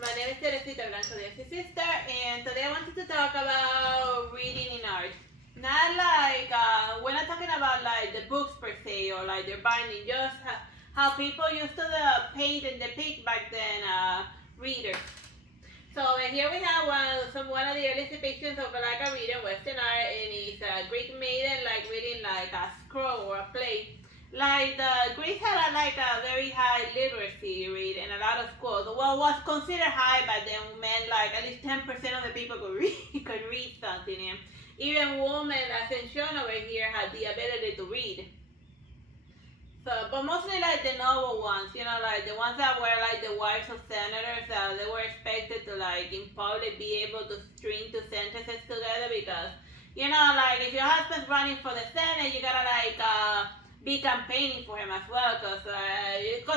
my name is Teresita Blanco, the sister, and today I wanted to talk about reading in art. Not like, we're not talking about like the books per se or like their binding, just how people used to paint and depict back then readers. So here we have one of the earliest depictions of like a reader, Western art, and it's a Greek maiden like reading like a scroll or a plate. Like the Greeks had like a very high literacy rate in a lot of schools. Well, was considered high back then meant like at least 10% of the people could read could read something. And even women, as in shown over here, had the ability to read. So, but mostly like the noble ones, like the ones that were like the wives of senators, they were expected to like in public be able to string two sentences together because, like if your husband's running for the Senate, you gotta like be campaigning for him as well, because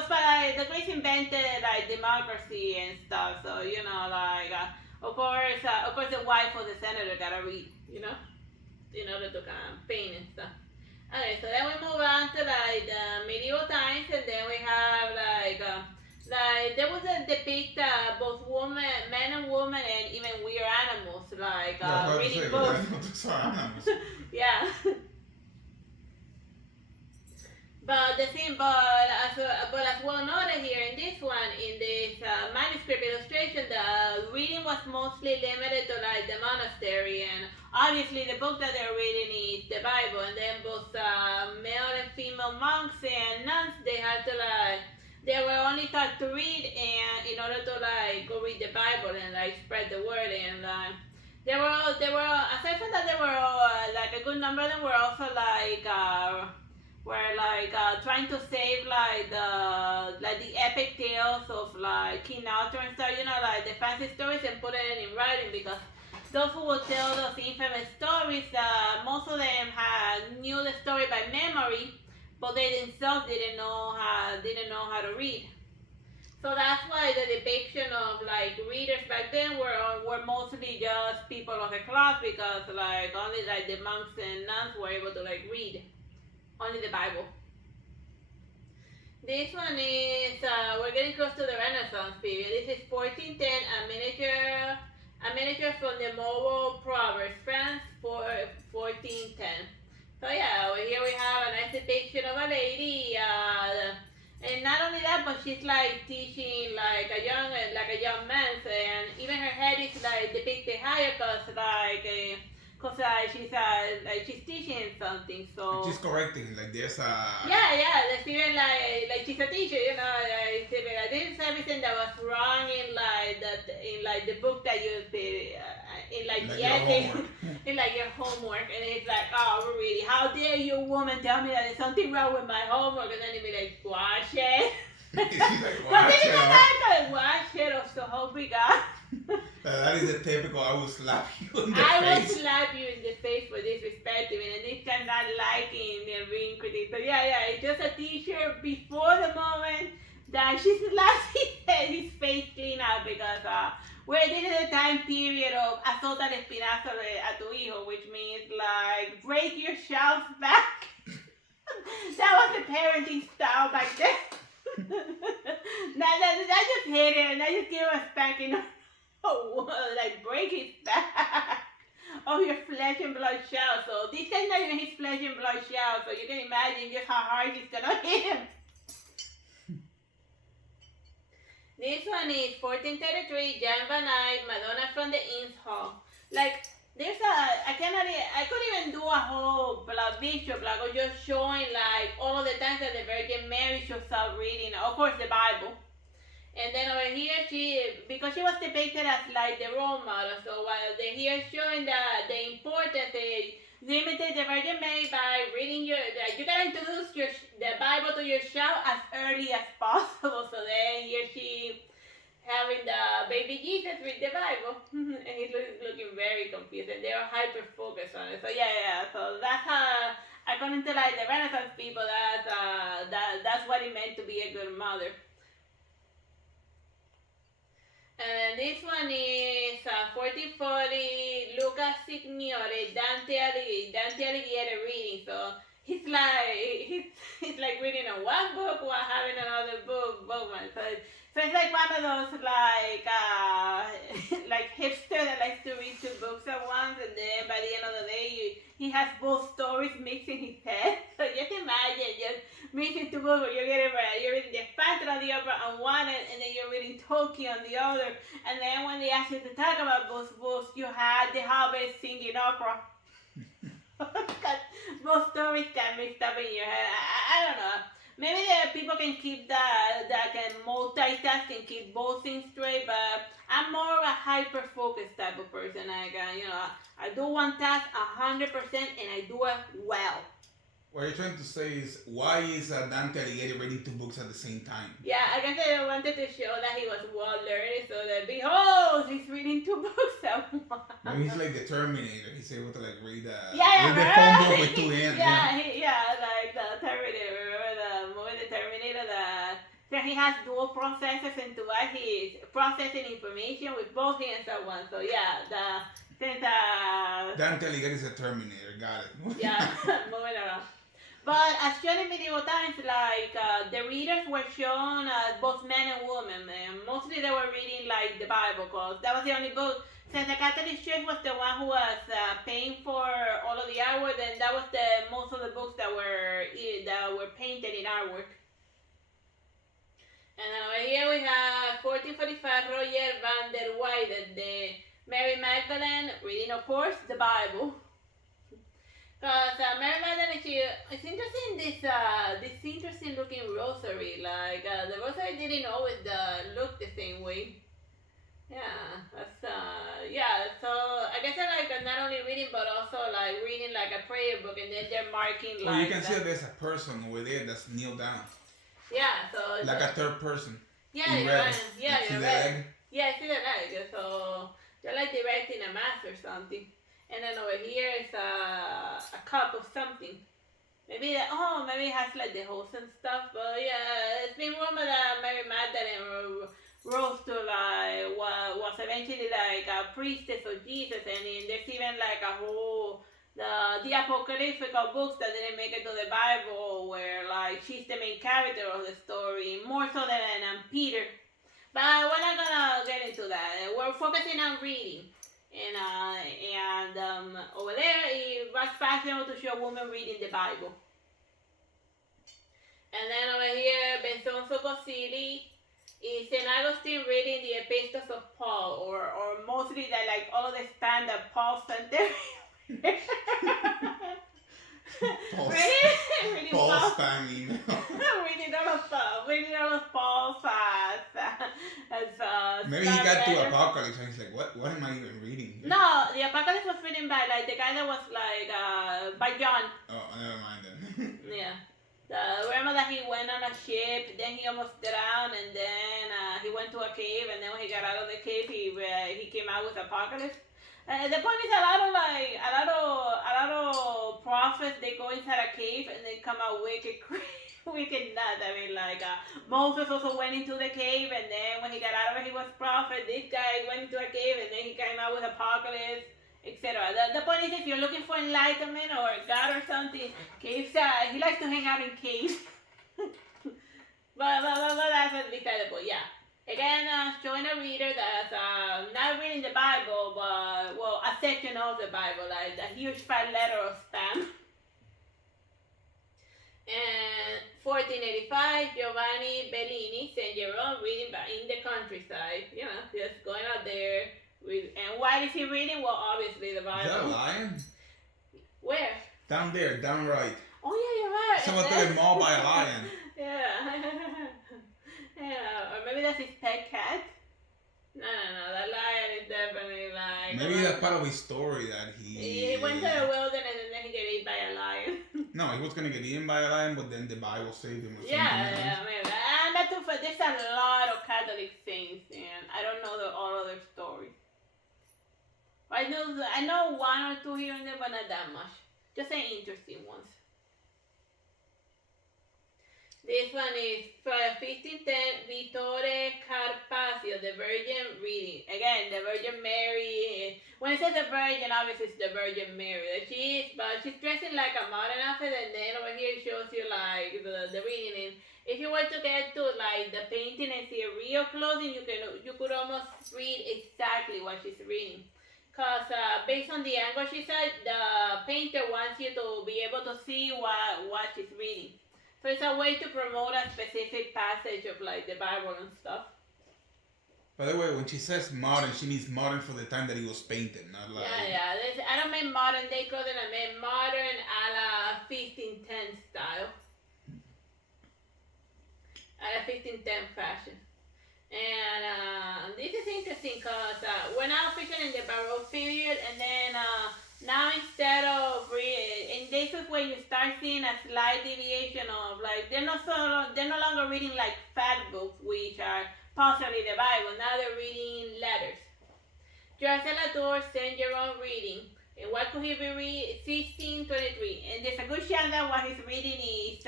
like, the Greeks invented like democracy and stuff, so of course the wife of the senator gotta read, in order to campaign and stuff. Okay, so then we move on to like the medieval times, and then we have like there was a depict both women, men and women, and even weird animals like reading books. Yeah. But as well noted here in this one, in this manuscript illustration, the reading was mostly limited to like the monastery, and obviously the book that they're reading is the Bible, and then both male and female monks and nuns, they were only taught to read, and in order to like go read the Bible and like spread the word, and they were aside from that, they were like a good number of them were also like trying to save like the epic tales of like King Arthur and stuff, like the fancy stories, and put it in writing, because those who would tell those infamous stories, most of them knew the story by memory, but they themselves didn't know how to read. So that's why the depiction of like readers back then were mostly just people of the class, because like only like the monks and nuns were able to like read only the Bible. This one is we're getting close to the Renaissance period. This is 1410, a miniature from the Mobile Proverbs, France, for 1410. So yeah, over here we have a nice depiction of a lady, and not only that, but she's like teaching like a young man, and even her head is like depicted higher, cause she's teaching something, so she's correcting, like there's a there's even like she's a teacher, this is everything that was wrong in the book that you did, in like the essay, in like your homework, and it's like, oh really, how dare you woman tell me that there's something wrong with my homework, and then it'd be like, wash it. She's like, wash it, or so help me God. That is a typical, I will slap you in the face. I will slap you in the face for disrespecting me, and this kind not liking and being critical. So yeah, it's just a teacher before the moment that she slaps his face clean out, because we're in the time period of azota el espinazo a tu hijo, which means like break your shelves back. That was the parenting style back then. I just hit it, and I just give her a spanking. Oh, like break his back. Oh, your flesh and blood shell. So this is not even his flesh and blood shell, so you can imagine just how hard he's gonna hit him. This one is 1433, Jan van Eyck, Madonna from the Inns Hall. Like, I couldn't even do a whole visual blog of just showing like all of the times that the Virgin Mary shows up reading, of course, the Bible. And then over here, because she was depicted as like the role model, so while they're here showing the importance, they imitate the Virgin Mary by reading you gotta introduce the Bible to your child as early as possible. So then here she having the baby Jesus read the Bible, and he's looking very confused, and they are hyper focused on it. So yeah. So that's how, according to like the Renaissance people, that's what it meant to be a good mother. And this one is 1440, Luca Signore, Dante Alighieri reading. So he's like reading a one book while having another book. So So it's like one of those like like hipster that likes to read two books at once, and then by the end of the day, he has both stories mixed in his head. So just imagine just mixing two books. You're reading the Phantom of the Opera on one end, and then you're reading Tolkien on the other. And then when they ask you to talk about both books, you had the Hobbit singing opera. Both stories get mixed up in your head. I don't know. Maybe people can keep that can multitask and keep both things straight, but I'm more of a hyper-focused type of person. Like, I do one task 100% and I do it well. What you're trying to say is, why is Dante Alighieri reading two books at the same time? Yeah, I guess I wanted to show that he was well learned, so that behold, he's reading two books at once. Maybe he's like the Terminator. He's able to like read the right? phone book with two hands. Like the Terminator. Remember the movie The Terminator? So he has dual processors into what he's processing information with both hands at once. So yeah, Dante Alighieri is a Terminator. Got it. Yeah, moving around. But as shown in medieval times, like the readers were shown as both men and women. And mostly they were reading like the Bible, because that was the only book. Since the Catholic Church was the one who was paying for all of the artwork, then that was most of the books that were painted in artwork. And over here we have 1445 Roger van der Weyden, the Mary Magdalene, reading of course the Bible. Because Mary Magdalene, it's interesting this interesting looking rosary. Like the rosary didn't always look the same way. Yeah, that's So I guess I like not only reading but also like reading like a prayer book, and then they're marking like. Well, you can see that there's a person over there that's kneel down. Yeah, so. Like a third person. Yeah, you're right. Yeah, you're right. Yeah, I see the leg. So they're like directing a mass or something. And then over here is a cup of something. Maybe it has like the host and stuff. But yeah, it's been rumored that Mary Magdalene rose to like was eventually like a priestess of Jesus, and there's even like a whole the apocryphal books that didn't make it to the Bible, where like she's the main character of the story, more so than Peter. But we're not gonna get into that. We're focusing on reading. And over there, it was fashionable to show women reading the Bible. And then over here, Benzonzo Gosili is St. Augustine reading the epistles of Paul, or mostly that like all of the stand that Paul sent there. reading Paul's spam email. reading all of Paul's maybe he got to Apocalypse and he's like, what am I even reading here? No, the Apocalypse was written by like the guy that was like by John. Oh, never mind then. Yeah. Remember that he went on a ship, then he almost drowned, and then he went to a cave, and then when he got out of the cave, he came out with Apocalypse. The point is, a lot of prophets, they go inside a cave and they come out wicked nuts. I mean, like Moses also went into the cave, and then when he got out of it, he was prophet. This guy went into a cave, and then he came out with Apocalypse, etc. The point is, if you're looking for enlightenment or God or something, caves. He likes to hang out in caves. but that's beside the point. Yeah. Again, showing a reader that's not reading the Bible, but, well, a section of the Bible, like a huge fat letter of spam. And 1485, Giovanni Bellini, St. Jerome, reading in the countryside. You know, just going out there. And why is he reading? Well, obviously the Bible. Is that a lion? Where? Down there, down right. Oh, yeah, you're right. Someone took him mauled by a lion. Yeah. Yeah, or maybe that's his pet cat. No, that lion is definitely like. Maybe that's part of his story that he went to the wilderness and then he got eaten by a lion. No, he was gonna get eaten by a lion, but then the Bible saved him. Or Yeah, maybe. And that's too far. There's a lot of Catholic saints, and I don't know all other stories. I know one or two here and there, but not that much. Just an interesting ones. This one is from 1510, Vittore Carpaccio, the Virgin reading. Again, the Virgin Mary. when it says the Virgin, obviously it's the Virgin Mary. But she's dressing like a modern outfit, and then over here it shows you like the reading. And if you were to get to like the painting and see it real close, and you could almost read exactly what she's reading. Cause based on the angle she said, the painter wants you to be able to see what she's reading. So it's a way to promote a specific passage of like the Bible and stuff. By the way, when she says modern, she means modern for the time that he was painted, not like... Yeah. I don't mean modern day clothing, I mean modern a la 1510 style. A la 1510 fashion. And this is interesting because we're now officially in the Baroque period, and then now instead of and this is where you start seeing a slight deviation of like they're no longer reading like fat books, which are possibly the Bible. Now they're reading letters. Jacques Latour sent your own reading. And what could he be reading? 1623. And there's a good chance that what he's reading is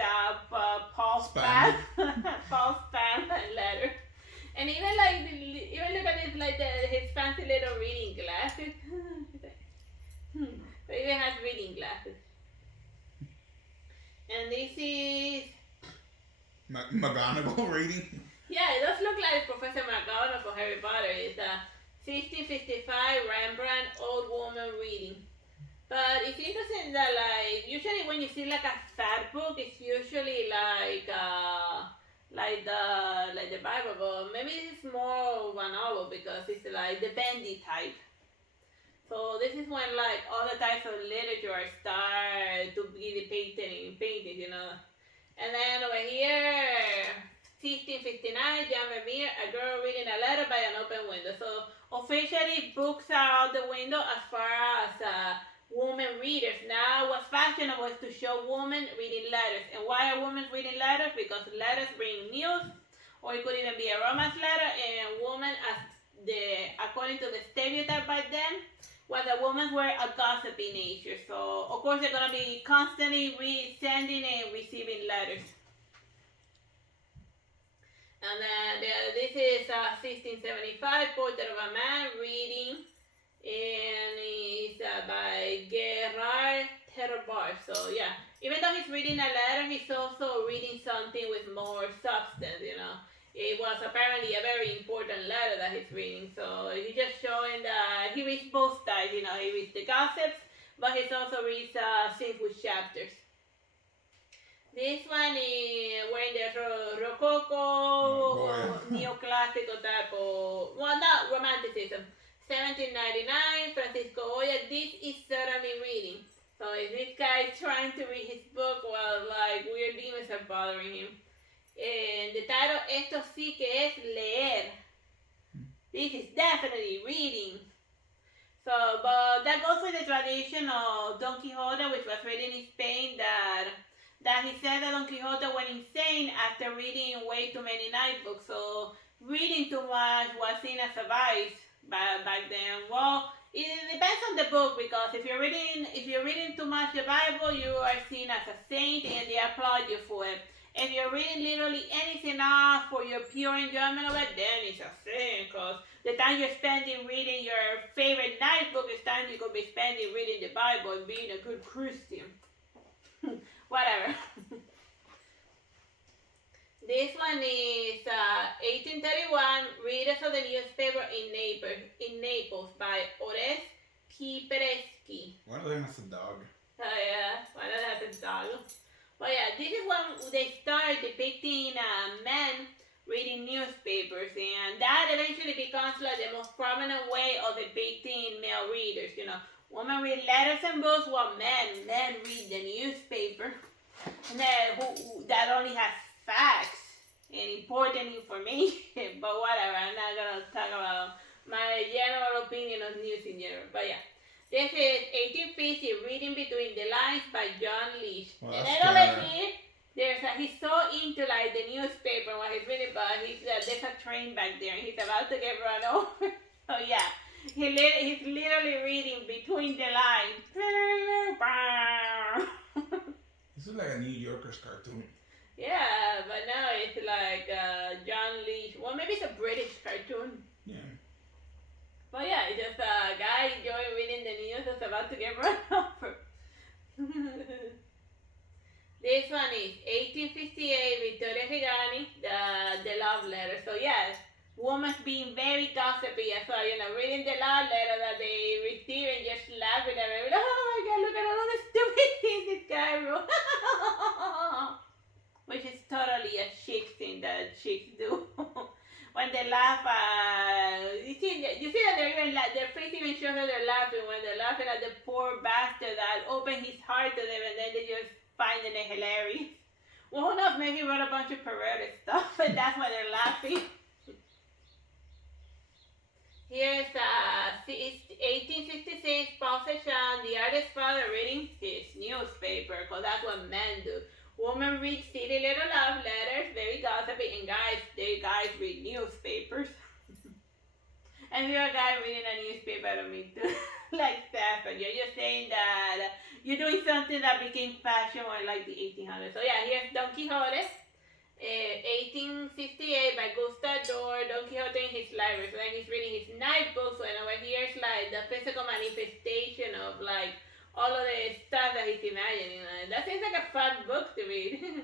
Paul's Spam. Paul's Spam letter. And even look at this, like his fancy little reading glasses. So even has reading glasses. And this is McGonagall reading. Yeah, it does look like Professor McGonagall from Harry Potter. It's a 1655 Rembrandt Old Woman reading. But it's interesting that like usually when you see like a fat book, it's usually like the Bible, but maybe it's more of a novel because it's like the bendy type. So this is when like all the types of literature start to be depicted in paintings, you know. And then over here, 1659, Jean Vermeer, a girl reading a letter by an open window. So officially books are out the window as far as women readers. Now what's fashionable is to show women reading letters. And why are women reading letters? Because letters bring news, or it could even be a romance letter. And women, according to the stereotype by then, was that women were a gossipy nature. So of course they're gonna be constantly sending and receiving letters. And then this is 1675, Portrait of a Man reading, and it's by Gerard Terbar. So yeah, even though he's reading a letter, he's also reading something with more substance, you know. It was apparently a very important letter that he's reading. So he's just showing that he reads both sides, you know. He reads the gossips, but he also reads scenes with chapters. This one is wearing the Rococo, neoclassical type of, well, not romanticism. 1799, Francisco Goya. This is certainly reading. So is this guy trying to read his book while like weird demons are bothering him? And the title, esto sí que es leer. This is definitely reading. So, but that goes with the tradition of Don Quixote, which was written in Spain, that he said that Don Quixote went insane after reading way too many night books. So reading too much was seen as a vice back then. Well, it depends on the book, because if you're reading too much the Bible, you are seen as a saint and they applaud you for it. If you're reading literally anything off for your pure enjoyment of it, then it's a sin, because the time you're spending reading your favorite night book is time you could be spending reading the Bible and being a good Christian. Whatever. This one is 1831, Readers of the Newspaper in Naples by Ores Kipereski. One of them has a dog. Oh yeah, one of them has a dog. But yeah, this is when they start depicting men reading newspapers, and that eventually becomes like the most prominent way of depicting male readers, you know. Women read letters and books, while men read the newspaper. And then that only has facts and important information. But whatever, I'm not gonna talk about my general opinion of news in general. But yeah, this is 1850, Reading Between the Lines by John Leach. Well, and then over here, he's so into like the newspaper when he's reading, but there's a train back there and he's about to get run over. So yeah. He's literally reading between the lines. This is like a New Yorker's cartoon. Yeah, but now it's like John Leach. Well, maybe it's a British cartoon. Yeah. But yeah, it's just a guy enjoying one is 1858, Vittoria Regani, the love letter. So yes, women's being very gossipy as well, reading the love letter that they receive and just laughing at it. Oh my god, look at all of the stupid things this guy wrote. Which is totally a chick thing that chicks do. When they laugh, you see that their face even shows that they're laughing when they're laughing at the poor bastard that opened his heart to them and then they just finding it hilarious. Well, who knows, maybe he wrote a bunch of perverted stuff and that's why they're laughing. Here's 1866, Paul Cézanne, the artist's father, reading his newspaper, because that's what men do. Women read silly little love letters, very gossipy, and guys read newspapers. And if you're a guy reading a newspaper, I don't mean to like that, but you're just saying that you're doing something that became fashion in like the 1800s. So yeah, here's Don Quixote, 1868 by Gustave Dore, Don Quixote in his library. So then he's reading his night books, and over here's like the physical manifestation of like all of the stuff that he's imagining. That seems like a fun book to read.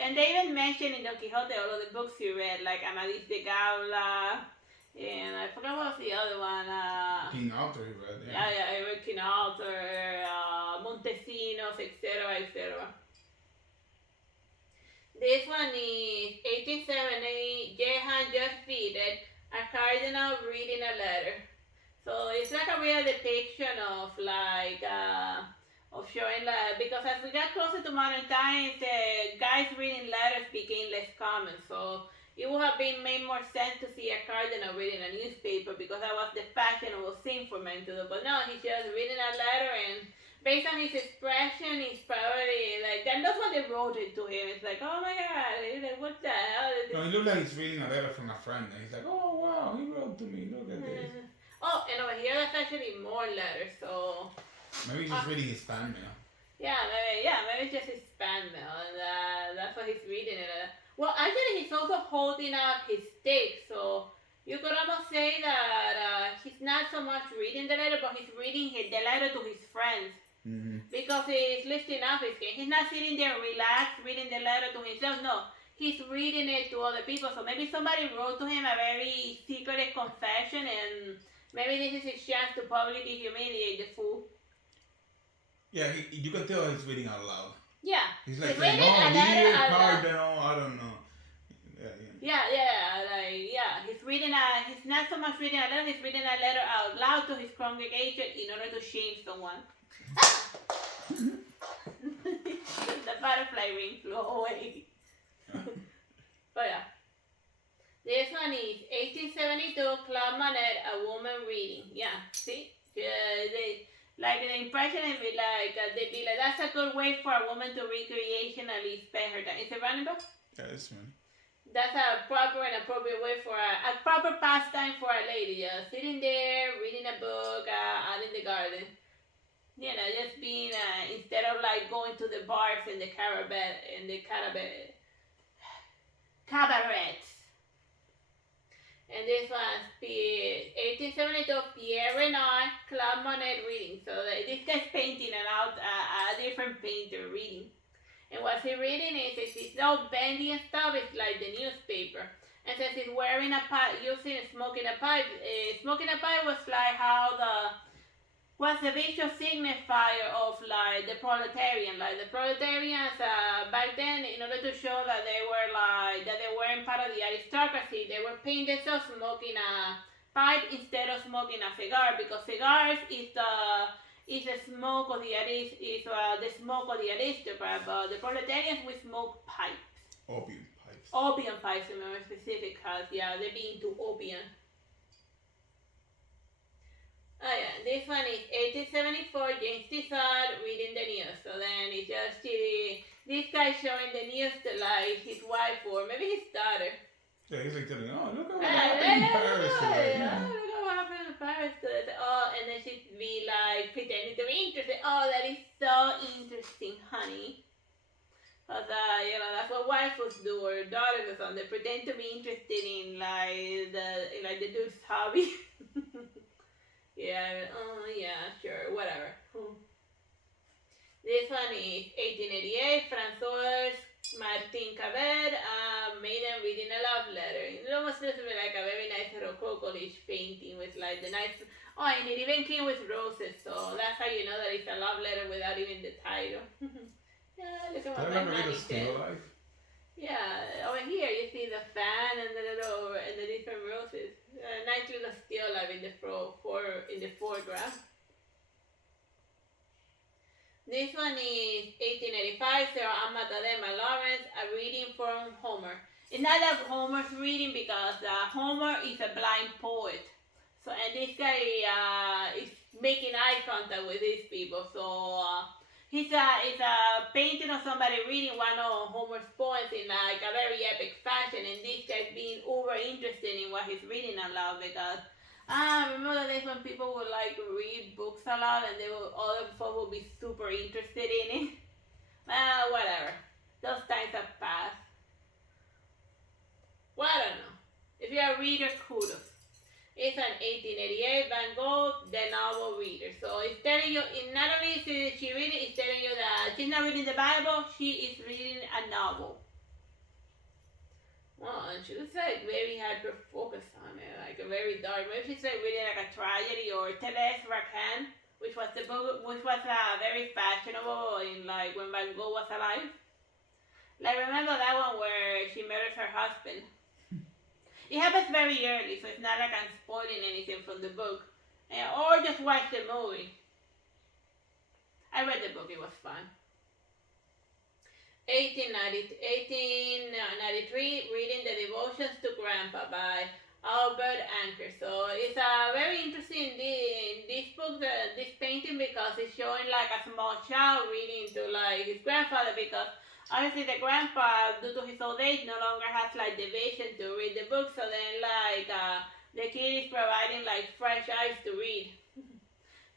And they even mentioned in Don Quixote all of the books he read, like Amadis de Gaula, and I forgot what was the other one. King Arthur he read, Yeah, I read King Arthur, Montesinos, etc., etc. This one is 1870, Jehan just defeated a cardinal reading a letter. So it's like a real depiction of like, of showing like, because as we got closer to modern times, guys reading letters became less common. So it would have made more sense to see a cardinal reading a newspaper because that was the fashionable thing for men to do. But no, he's just reading a letter and based on his expression, he's probably like, and that's what they wrote it to him. It's like, oh my god, like, what the hell? No, it looked like he's reading a letter from a friend and he's like, oh wow, he wrote to me, look at this. Oh, and over here that's actually more letters, so... Maybe he's just reading his fan mail. Yeah, maybe it's just his fan mail, and that's why he's reading it. Well, actually, he's also holding up his stick, so you could almost say that he's not so much reading the letter, but he's reading the letter to his friends. Mm-hmm. Because he's lifting up his stick. He's not sitting there relaxed, reading the letter to himself, no. He's reading it to other people, so maybe somebody wrote to him a very secretive confession, and maybe this is his chance to publicly humiliate the fool. Yeah, you can tell he's reading out loud. Yeah. He's like saying, oh, dear Cardinal, I don't know. He's reading he's not so much reading a letter, he's reading a letter out loud to his congregation in order to shame someone. The butterfly ring flew away. But yeah. This one is 1872, Claude Monet, A Woman Reading. Yeah, see? The impression would be like, they'd be like, that's a good way for a woman to recreationally spend her time. Is it running book? Yeah, it's funny. That's a proper and appropriate way for a proper pastime for a lady. Sitting there, reading a book, out in the garden. Just being, instead of like going to the bars and the cabarets. And this one's 1872, Pierre Renoir, Claude Monet reading. So this guy's painting a different painter reading. And what's he reading is he's all bendy and stuff, it's like the newspaper. And since he's wearing a pipe, smoking a pipe was like how was the visual signifier of like the proletarian. Like the proletarians back then, in order to show that they weren't part of the aristocracy, they were painted so smoking a pipe instead of smoking a cigar, because cigars is the smoke of the aristocrat, but the proletarians will smoke pipes. Opium pipes, to be more specific, because they're being into opium. Oh yeah, this one is 1874, James Tissot reading the news. So then it's just this guy showing the news to like his wife or maybe his daughter. Yeah, he's like telling, oh, look at what happened in Paris today. Look at what happened in Paris today. Oh, and then she'd be like pretending to be interested. Oh, that is so interesting, honey. Because, that's what wives do or daughters or something. They pretend to be interested in the dude's hobby. Yeah, sure, whatever. This one is 1888, François Martin Cabet, Maiden Reading a Love Letter. It almost looks like a very nice rococo-ish painting with like the nice, oh, and it even came with roses, so that's how you know that it's a love letter without even the title. Yeah, look at what my honey said. Yeah, over here you see the fan and the little and the different roses. Nice little still life in the foreground. This one is 1885, Sarah Amatadema Lawrence, a reading from Homer. It's not a Homer's reading because Homer is a blind poet. So, and this guy is making eye contact with these people. So, it's a painting of somebody reading one of Homer's poems in like a very epic fashion. And this guy's being uber interested in what he's reading aloud because remember the days when people would like read books a lot and other people would be super interested in it? Well, whatever. Those times have passed. Well, I don't know. If you're a reader, kudos. It's an 1888 Van Gogh, the novel reader. So it's telling you, not only is she reading, it's telling you that she's not reading the Bible, she is reading a novel. Well, and she was like very hyper focused on it, like a very dark. Maybe she's like reading like a tragedy or Thérèse Racan, which was the book, which was very fashionable in like when Van Gogh was alive. Like remember that one where she murders her husband? It happens very early, so it's not like I'm spoiling anything from the book, or just watch the movie. I read the book; it was fun. 1893, Reading the Devotions to Grandpa by Albert Anker. So it's very interesting this book, this painting, because it's showing like a small child reading to like his grandfather, because obviously the grandpa, due to his old age, no longer has like the vision to read the book. So then like the kid is providing like fresh eyes to read.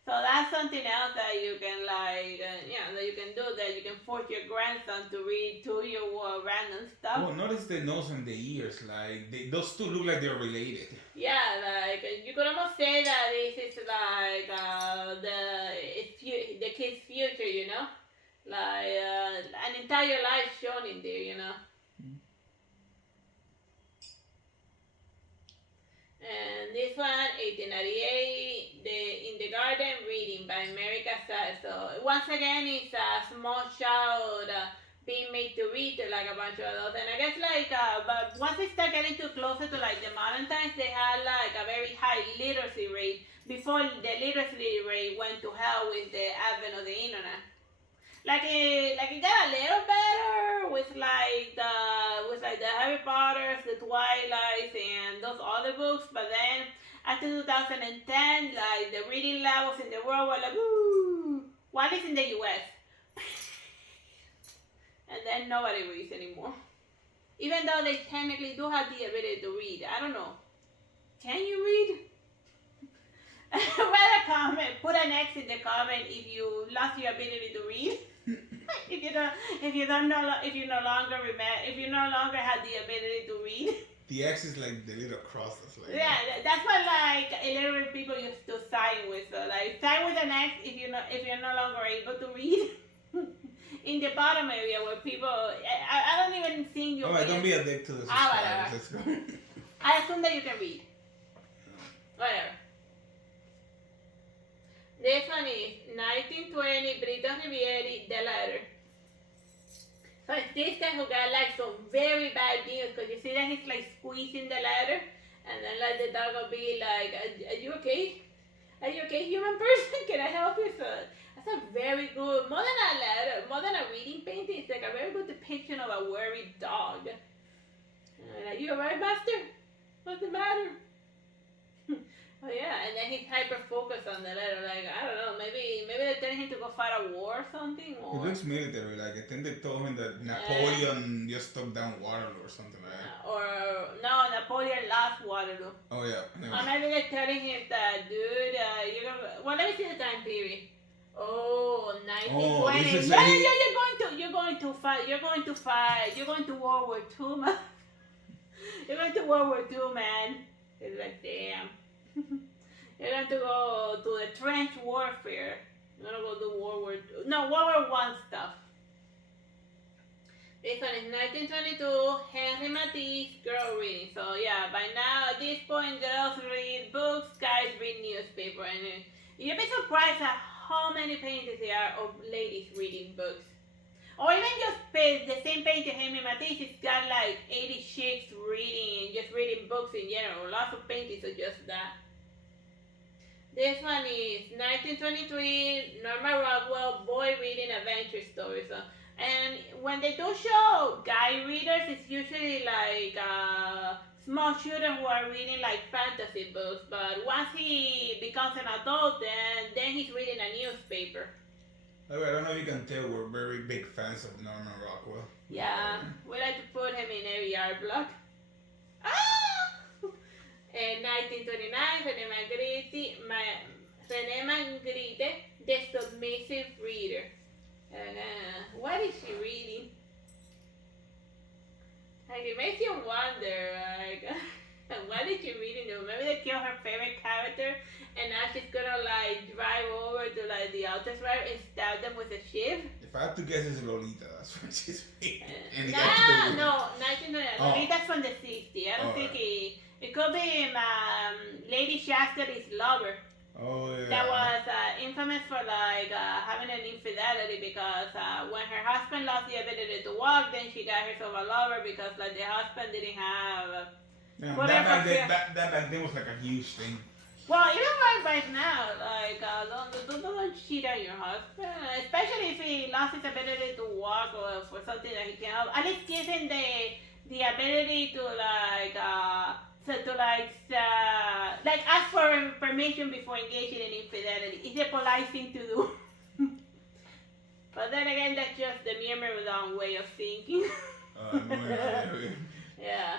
So that's something else that you can like, that you can do, that you can force your grandson to read to you random stuff. Well, notice the nose and the ears, like those two look like they're related. Yeah, like you could almost say that this is like the kid's future, you know, like an entire life shown in there, you know. And this one, 1898, In the Garden Reading by Mary Casal. So once again, it's a small child being made to read to like a bunch of adults. And I guess like, but once they start getting too closer to like the modern times, they had like a very high literacy rate before the literacy rate went to hell with the advent of the internet. Like it got a little better with like the Harry Potters, the Twilights, and those other books. But then after 2010, like the reading levels in the world were like, ooh, one is in the U.S. and then nobody reads anymore. Even though they technically do have the ability to read, I don't know. Can you read? Write a comment. Put an X in the comment if you lost your ability to read. if you no longer have the ability to read. The X is like the little cross. Like yeah, that's what like illiterate people used to sign with. So like sign with an X if you're no longer able to read. In the bottom area where people, I don't even think you. Oh, don't be a dick to the subscribers. Let's go. I assume that you can read. Whatever. This one is 1920, Brito Rivieri, The Letter. So it's this guy who got like some very bad news, because you see that he's like squeezing the letter, and then like the dog will be like, are you okay? Are you okay, human person? Can I help you? So that's a very good, more than a letter, more than a reading painting, it's like a very good depiction of a worried dog. Are you alright, master? What's the matter? Oh yeah, and then he's hyper focused on the letter. Like I don't know, maybe they're telling him to go fight a war or something. Or it looks military. Like I think they told him that Napoleon just took down Waterloo or something like that. Or no, Napoleon lost Waterloo. Oh yeah. Or maybe they're telling him that, dude, you're gonna. Well, let me see the time period. Oh, 1920. You're going to fight. You're going to World War II, man. You're going to World War II, man. It's like, damn. You're going to go to the trench warfare. I'm gonna go do World War One stuff. This one is 1922, Henry Matisse, girl reading. So yeah, by now at this point, girls read books, guys read newspaper, and you'll be surprised at how many paintings there are of ladies reading books. Or even just the same painter, Henry Matisse, it's got like 80 chicks reading, just reading books in general. Lots of paintings of just that. This one is 1923, Norman Rockwell, boy reading adventure stories. And when they do show guy readers, it's usually like small children who are reading like fantasy books. But once he becomes an adult, then he's reading a newspaper. I don't know if you can tell, we're very big fans of Norman Rockwell. Yeah, we like to put him in every art block. Ah! In 1929, René Magritte, The Submissive Reader. What is she reading? Like, it makes you wonder, like, what is she reading? Maybe they killed her favorite character, and now she's gonna, like, drive over to, like, the Altus River and stab them with a shiv? If I have to guess, it's Lolita. That's what she's reading. No, 1929. Lolita's from the 60s. I don't think it could be Lady Shastady's lover. Oh, yeah. That was infamous for like having an infidelity because when her husband lost the ability to walk, then she got herself a lover because like the husband didn't have. That back then was like a huge thing. Well, even right now, like don't cheat on your husband, especially if he lost his ability to walk or for something that he can help. At least give him the ability to like. Ask for permission before engaging in infidelity. It's a polite thing to do. But then again, that's just the Myrmidon way of thinking. Yeah.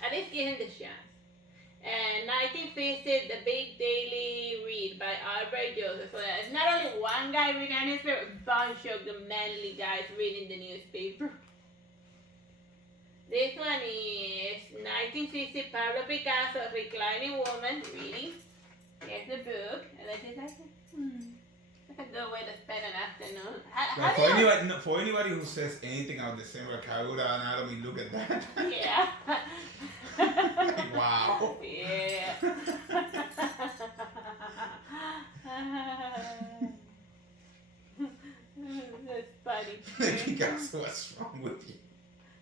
At least give him the chance. And 1950, The Big Daily Read by Albert Joseph. So it's not only one guy reading a newspaper, a bunch of the manly guys reading the newspaper. This one is 1960, Pablo Picasso, Reclining Woman, reading. Here's the book. And that's just like, that's a good way to spend an afternoon. For anybody who says anything out the same vocabulary anatomy, look at that. Yeah. Wow. Yeah. That's funny. Picasso, what's wrong with you?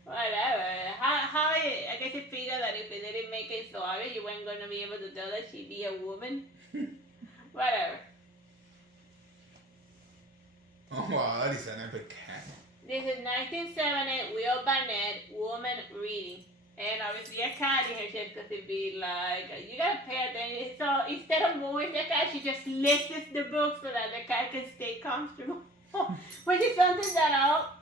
Whatever. How I guess you figure that if it didn't make it suave, you weren't going to be able to tell that she'd be a woman. Whatever. Oh wow, that is an epic cat. This is 1970, Will Barnett, Woman Reading. And obviously a cat in her chest because it'd be like, you gotta pay attention. So instead of moving the cat, she just lifts the book so that the cat can stay comfortable. Which is something that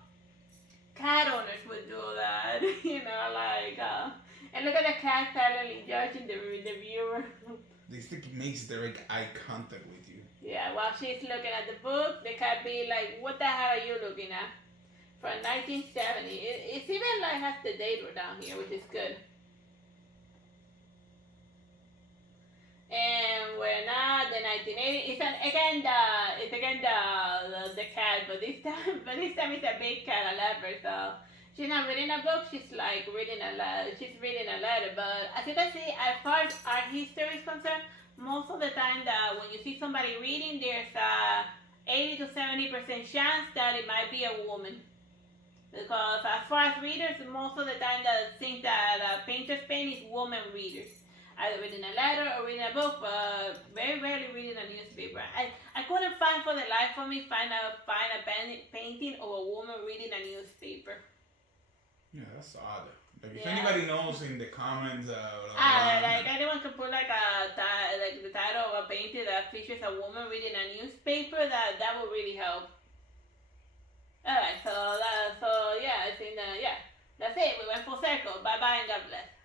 cat owners would do that, you know, like, and look at the cat silently judging the viewer. This thing makes direct eye contact with you. Yeah, while she's looking at the book, the cat be like, what the hell are you looking at? From 1970. It's even like has the date down here, which is good. And we're now the 1980s. It's again the cat, but this time it's a big cat, a leopard. So she's not reading a book. She's like reading a letter. She's reading a letter. But as you can see, as far as art history is concerned, most of the time that when you see somebody reading, there's a 80 to 70% chance that it might be a woman. Because as far as readers, most of the time that think that painters paint is woman readers. Either reading a letter or reading a book, but very rarely reading a newspaper. I couldn't find for the life of me find a painting of a woman reading a newspaper. Yeah, that's odd. Like if anybody knows in the comments, like anyone can put like the title of a painting that features a woman reading a newspaper, that would really help. Alright, so yeah, I think that's it. We went full circle. Bye bye and God bless.